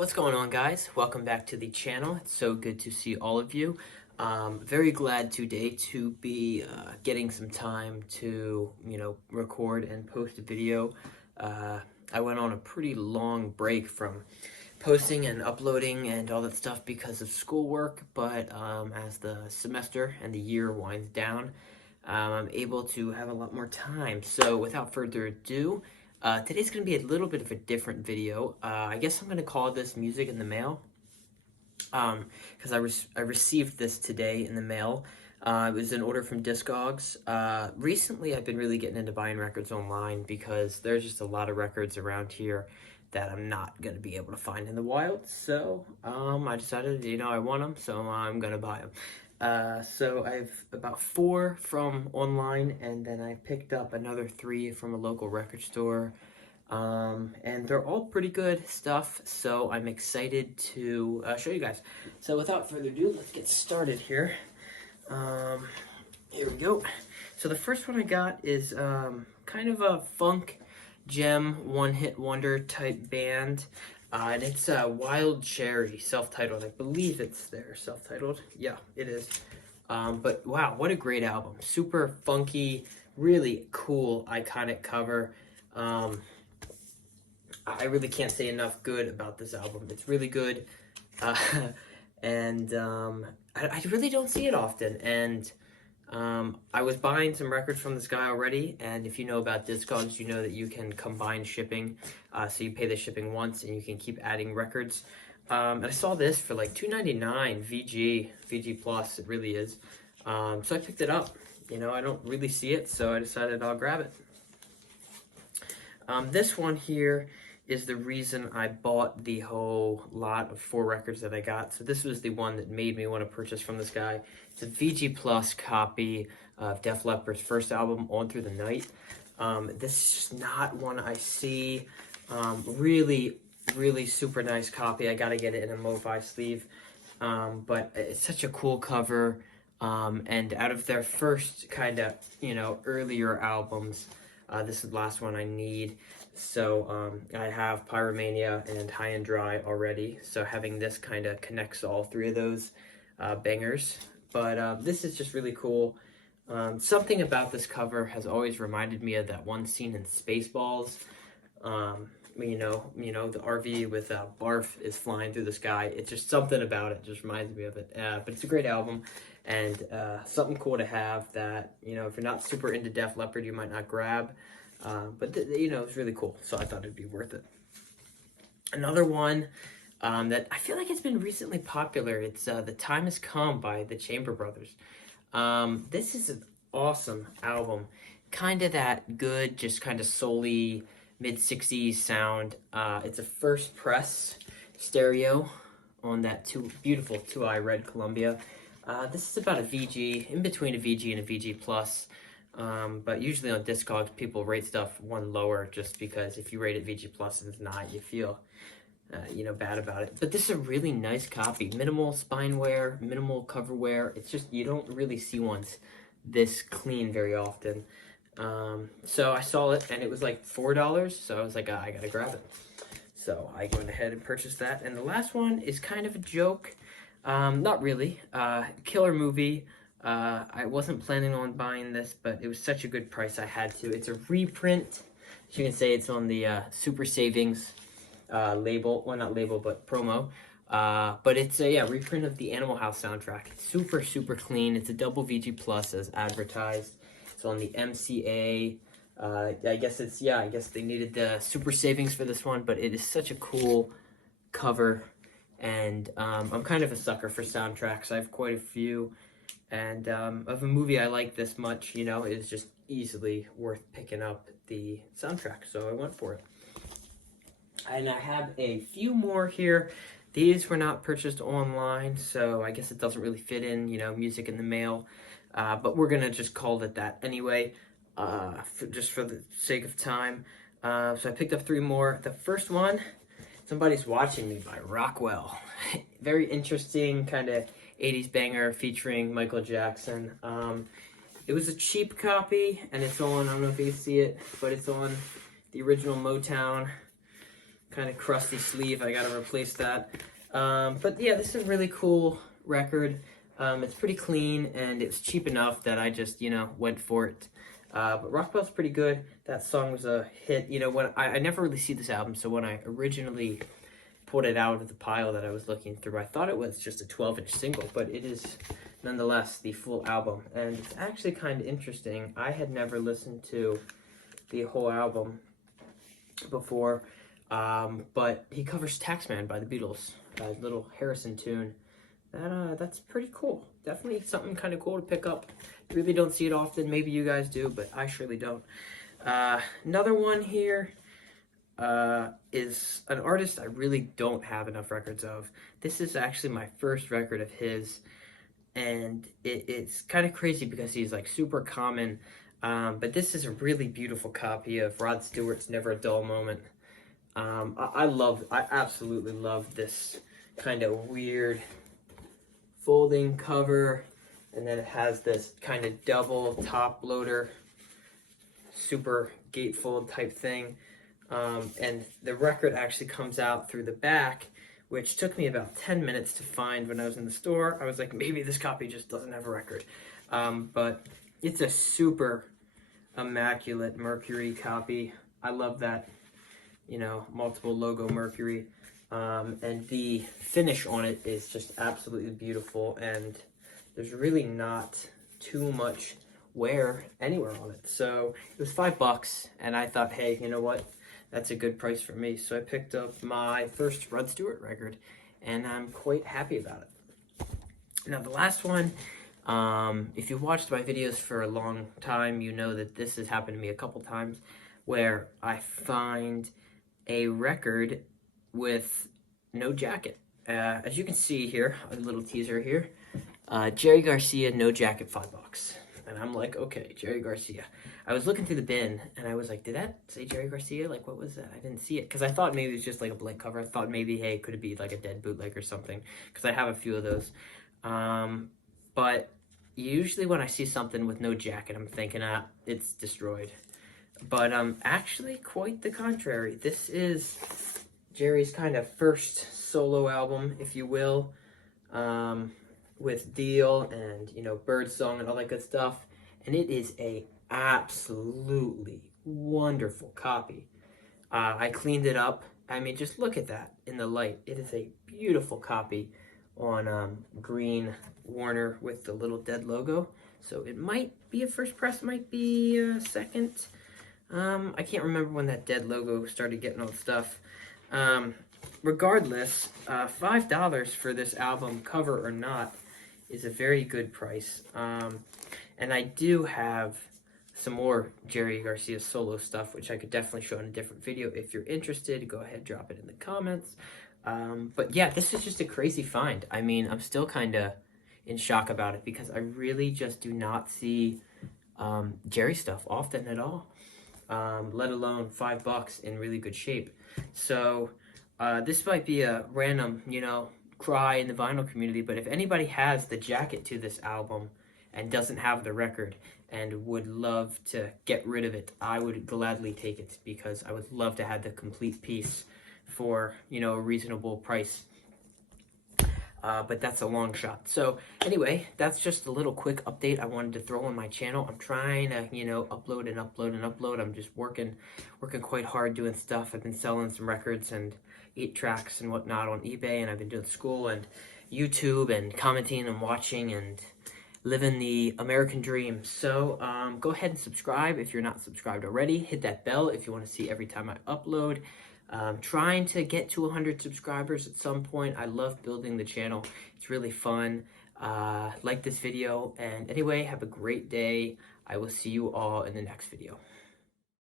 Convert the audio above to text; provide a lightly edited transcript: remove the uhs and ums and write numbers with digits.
What's going on, guys? Welcome back to the channel. It's so good to see all of you. Very glad today to be getting some time to, record and post a video. I went on a pretty long break from posting and uploading and all that stuff because of schoolwork, but as the semester and the year winds down, I'm able to have a lot more time. So without further ado, today's going to be a little bit of a different video. I guess I'm going to call this Music in the Mail, because I received this today in the mail. It was an order from Discogs. Recently, I've been really getting into buying records online because there's just a lot of records around here that I'm not going to be able to find in the wild. So I decided, I want them, so I'm going to buy them. So I've about 4 from online, and then I picked up another 3 from a local record store. And they're all pretty good stuff, so I'm excited to show you guys. So without further ado, let's get started here. Here we go. So the first one I got is kind of a funk gem one-hit wonder type band. And it's Wild Cherry, self-titled. I believe it's there, self-titled. Yeah, it is. But wow, what a great album. Super funky, really cool, iconic cover. I really can't say enough good about this album. It's really good. And I really don't see it often. And I was buying some records from this guy already, and if you know about Discogs, you know that you can combine shipping, so you pay the shipping once and you can keep adding records. And I saw this for like $2.99 VG Plus, it really is. So I picked it up. I don't really see it, so I decided I'll grab it. This one here is the reason I bought the whole lot of 4 records that I got. So this was the one that made me want to purchase from this guy. It's a VG Plus copy of Def Leppard's first album, On Through the Night. This is just not one I see. Really, really super nice copy. I gotta get it in a MoFi sleeve. But it's such a cool cover. And out of their first kind of, earlier albums, this is the last one I need. So I have Pyromania and High and Dry already, so having this kind of connects all 3 of those bangers. But this is just really cool. Something about this cover has always reminded me of that one scene in Spaceballs. The RV with Barf is flying through the sky. It's just something about it just reminds me of it. But it's a great album, and something cool to have that, if you're not super into Def Leppard, you might not grab. But it's really cool, so I thought it'd be worth it. Another one that I feel like it's been recently popular, it's The Time Has Come by the Chamber Brothers. This is an awesome album. Kind of that good, just kind of soul-y, mid-60s sound. It's a first press stereo on that beautiful 2-eye red Columbia. This is about a VG, in between a VG and a VG Plus. But usually on Discogs, people rate stuff one lower just because if you rate it VG Plus and it's not, you feel, bad about it. But this is a really nice copy. Minimal spine wear, minimal cover wear. It's just, you don't really see ones this clean very often. So I saw it and it was like $4, so I was like, I gotta grab it. So I went ahead and purchased that. And the last one is kind of a joke. Not really. Killer movie. I wasn't planning on buying this, but it was such a good price I had to. It's a reprint. As you can say, it's on the Super Savings label. Well, not label, but promo. But it's a reprint of the Animal House soundtrack. It's super, super clean. It's a double VG Plus as advertised. It's on the MCA. I guess they needed the Super Savings for this one, but it is such a cool cover. And I'm kind of a sucker for soundtracks. I have quite a few. And of a movie I like this much, it's just easily worth picking up the soundtrack. So I went for it. And I have a few more here. These were not purchased online, so I guess it doesn't really fit in, Music in the Mail. But we're going to just call it that anyway, just for the sake of time. So I picked up 3 more. The first one, Somebody's Watching Me by Rockwell. Very interesting kind of 80s banger featuring Michael Jackson. It was a cheap copy, and it's on, I don't know if you can see it, but it's on the original Motown kind of crusty sleeve. I gotta replace that. But yeah, this is a really cool record. It's pretty clean, and it's cheap enough that I just, went for it. But Rockwell's pretty good. That song was a hit. When I never really see this album, so when I originally pulled it out of the pile that I was looking through, I thought it was just a 12-inch single, but it is nonetheless the full album. And it's actually kind of interesting. I had never listened to the whole album before, but he covers Taxman by the Beatles, a little Harrison tune. That's pretty cool. Definitely something kind of cool to pick up. Really don't see it often. Maybe you guys do, but I surely don't. Another one here is an artist I really don't have enough records of. This is actually my first record of his, and it's kind of crazy because he's like super common. But this is a really beautiful copy of Rod Stewart's Never a Dull Moment. I absolutely love this kind of weird folding cover, and then it has this kind of double top loader, super gatefold type thing. And the record actually comes out through the back, which took me about 10 minutes to find when I was in the store. I was like, maybe this copy just doesn't have a record. But it's a super immaculate Mercury copy. I love that, multiple logo Mercury. And the finish on it is just absolutely beautiful, and there's really not too much wear anywhere on it. So it was $5, and I thought, hey, you know what? That's a good price for me. So I picked up my first Rod Stewart record, and I'm quite happy about it. Now, the last one, if you've watched my videos for a long time, you know that this has happened to me a couple times, where I find a record with no jacket. As you can see here, a little teaser here, Jerry Garcia, no jacket, $5. And I'm like, okay, Jerry Garcia. I was looking through the bin, and I was like, did that say Jerry Garcia? Like, what was that? I didn't see it, because I thought maybe it was just like a blank cover. I thought maybe, hey, could it be like a dead bootleg or something? Because I have a few of those. But usually when I see something with no jacket, I'm thinking, it's destroyed. But actually, quite the contrary. This is Jerry's kind of first solo album, if you will, with Deal and, Birdsong and all that good stuff. And it is a absolutely wonderful copy. I cleaned it up. I mean, just look at that in the light. It is a beautiful copy on green Warner with the little dead logo. So it might be a first press, might be a second. I can't remember when that dead logo started getting all the stuff. Regardless, $5 for this album, cover or not, is a very good price. And I do have some more Jerry Garcia solo stuff, which I could definitely show in a different video. If you're interested, go ahead, drop it in the comments. But yeah, this is just a crazy find. I mean, I'm still kind of in shock about it, because I really just do not see Jerry stuff often at all, let alone $5 in really good shape. So this might be a random, cry in the vinyl community, but if anybody has the jacket to this album and doesn't have the record and would love to get rid of it, I would gladly take it, because I would love to have the complete piece for, a reasonable price. But that's a long shot. So anyway, that's just a little quick update I wanted to throw on my channel. I'm trying to, upload and upload and upload. I'm just working quite hard doing stuff. I've been selling some records and 8-tracks and whatnot on eBay, and I've been doing school and YouTube and commenting and watching and living the American dream. So go ahead and subscribe if you're not subscribed already. Hit that bell if you want to see every time I upload. Trying to get to 100 subscribers at some point. I love building the channel. It's really fun. Like this video, and anyway, have a great day. I will see you all in the next video.